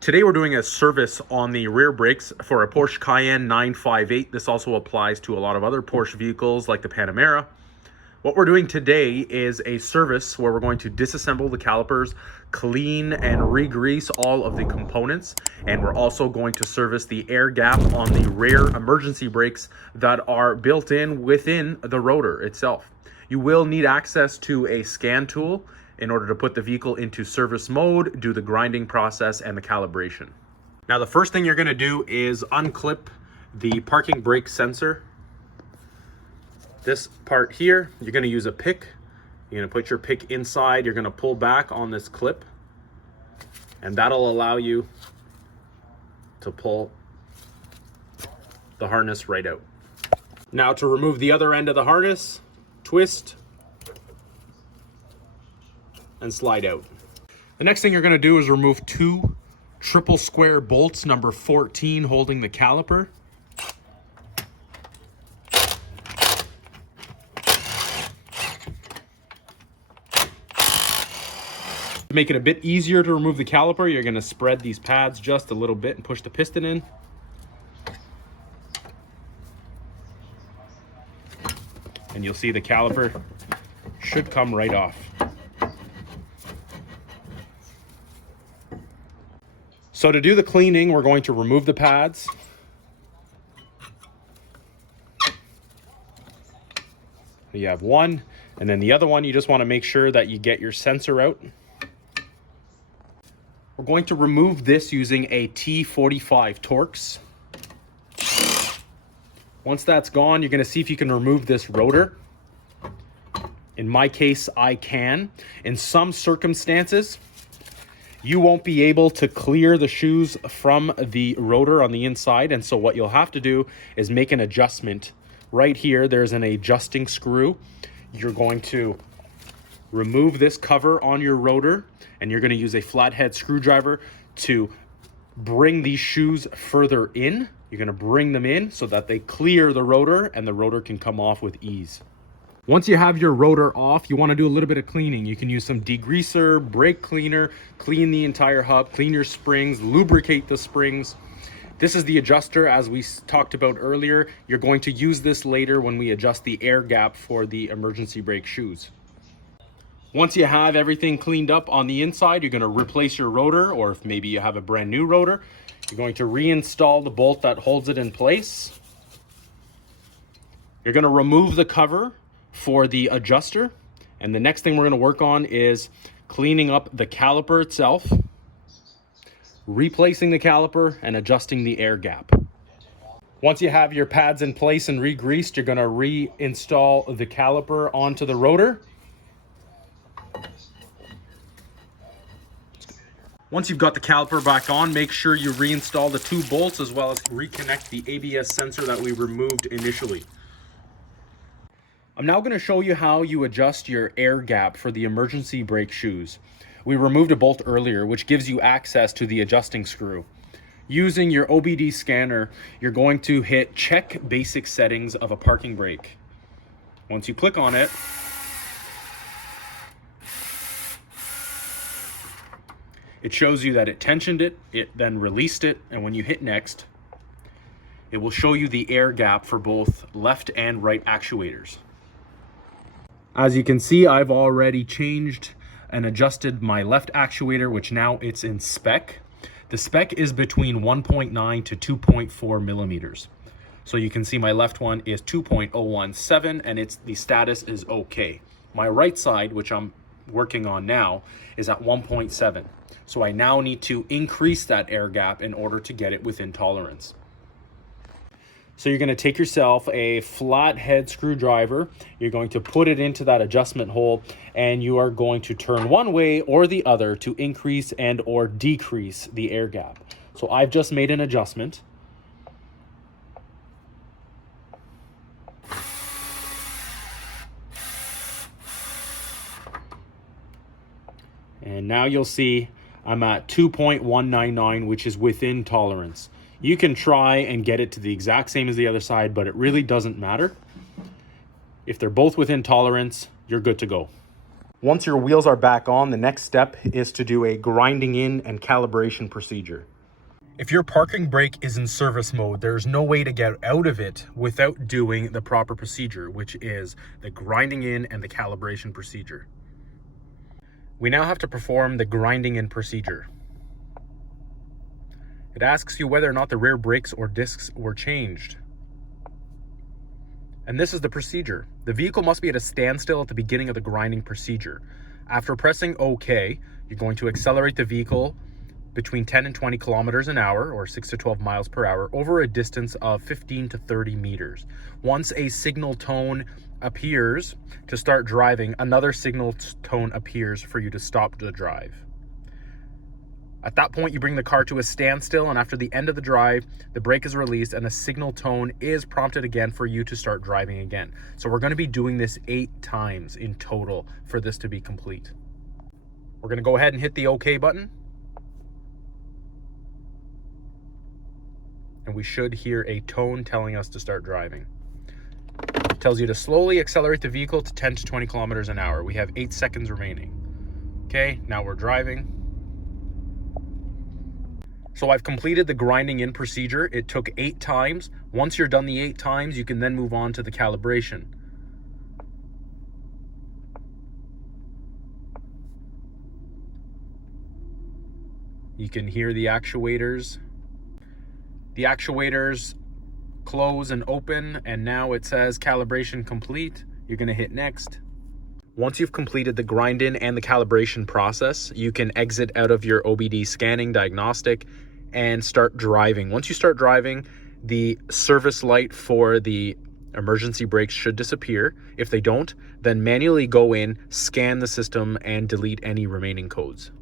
Today we're doing a service on the rear brakes for a Porsche Cayenne 958. This also applies to a lot of other Porsche vehicles like the Panamera. What we're doing today is a service where we're going to disassemble the calipers, clean and re-grease all of the components, and we're also going to service the air gap on the rear emergency brakes that are built in within the rotor itself. You will need access to a scan tool in order to put the vehicle into service mode, do the grinding process and the calibration. Now the first thing you're going to do is unclip the parking brake sensor. This part here, you're going to use a pick. You're going to put your pick inside. You're going to pull back on this clip, and that'll allow you to pull the harness right out. Now to remove the other end of the harness, twist and slide out. The next thing you're going to do is remove two triple square bolts, number 14, holding the caliper. To make it a bit easier to remove the caliper, you're going to spread these pads just a little bit and push the piston in. And you'll see the caliper should come right off. So to do the cleaning, we're going to remove the pads. You have one, and then the other one, you just want to make sure that you get your sensor out. We're going to remove this using a T45 Torx. Once that's gone, you're going to see if you can remove this rotor. In my case, I can. In some circumstances, you won't be able to clear the shoes from the rotor on the inside, and so what you'll have to do is make an adjustment. Right here, there's an adjusting screw. You're going to remove this cover on your rotor, and you're going to use a flathead screwdriver to bring these shoes further in. You're going to bring them in so that they clear the rotor and the rotor can come off with ease. Once you have your rotor off, you want to do a little bit of cleaning. You can use some degreaser, brake cleaner, clean the entire hub, clean your springs, lubricate the springs. This is the adjuster, as we talked about earlier. You're going to use this later when we adjust the air gap for the emergency brake shoes. Once you have everything cleaned up on the inside, you're going to replace your rotor, or if maybe you have a brand new rotor, you're going to reinstall the bolt that holds it in place. You're going to remove the cover for the adjuster, and the next thing we're going to work on is cleaning up the caliper itself, replacing the caliper, and adjusting the air gap. Once you have your pads in place and re-greased, you're going to reinstall the caliper onto the rotor. Once you've got the caliper back on, make sure you reinstall the two bolts as well as reconnect the ABS sensor that we removed initially. I'm now going to show you how you adjust your air gap for the emergency brake shoes. We removed a bolt earlier, which gives you access to the adjusting screw. Using your OBD scanner, you're going to hit check basic settings of a parking brake. Once you click on it, it shows you that it tensioned it, it then released it, and when you hit next, it will show you the air gap for both left and right actuators. As you can see, I've already changed and adjusted my left actuator, which now it's in spec. The spec is between 1.9 to 2.4 millimeters. So you can see my left one is 2.017 and the status is okay. My right side, which I'm working on now, is at 1.7. So I now need to increase that air gap in order to get it within tolerance. So you're going to take yourself a flathead screwdriver, you're going to put it into that adjustment hole, and you are going to turn one way or the other to increase and or decrease the air gap. So I've just made an adjustment. And now you'll see I'm at 2.199, which is within tolerance. You can try and get it to the exact same as the other side, but it really doesn't matter. If they're both within tolerance, you're good to go. Once your wheels are back on, the next step is to do a grinding in and calibration procedure. If your parking brake is in service mode, there's no way to get out of it without doing the proper procedure, which is the grinding in and the calibration procedure. We now have to perform the grinding in procedure. It asks you whether or not the rear brakes or discs were changed. And this is the procedure. The vehicle must be at a standstill at the beginning of the grinding procedure. After pressing OK, you're going to accelerate the vehicle between 10 and 20 kilometers an hour, or 6 to 12 miles per hour, over a distance of 15 to 30 meters. Once a signal tone appears to start driving, another signal tone appears for you to stop the drive. At that point, you bring the car to a standstill, and after the end of the drive, the brake is released and a signal tone is prompted again for you to start driving again. So we're going to be doing this 8 times in total for this to be complete. We're going to go ahead and hit the OK button. And we should hear a tone telling us to start driving. It tells you to slowly accelerate the vehicle to 10 to 20 kilometers an hour. We have 8 seconds remaining. Okay, now we're driving. So I've completed the grinding in procedure. It took 8 times. Once you're done the 8 times, you can then move on to the calibration. You can hear the actuators. The actuators close and open, and now it says calibration complete. You're going to hit next. Once you've completed the grind in and the calibration process, you can exit out of your OBD scanning diagnostic and start driving. Once you start driving, the service light for the emergency brakes should disappear. If they don't, then manually go in, scan the system, and delete any remaining codes.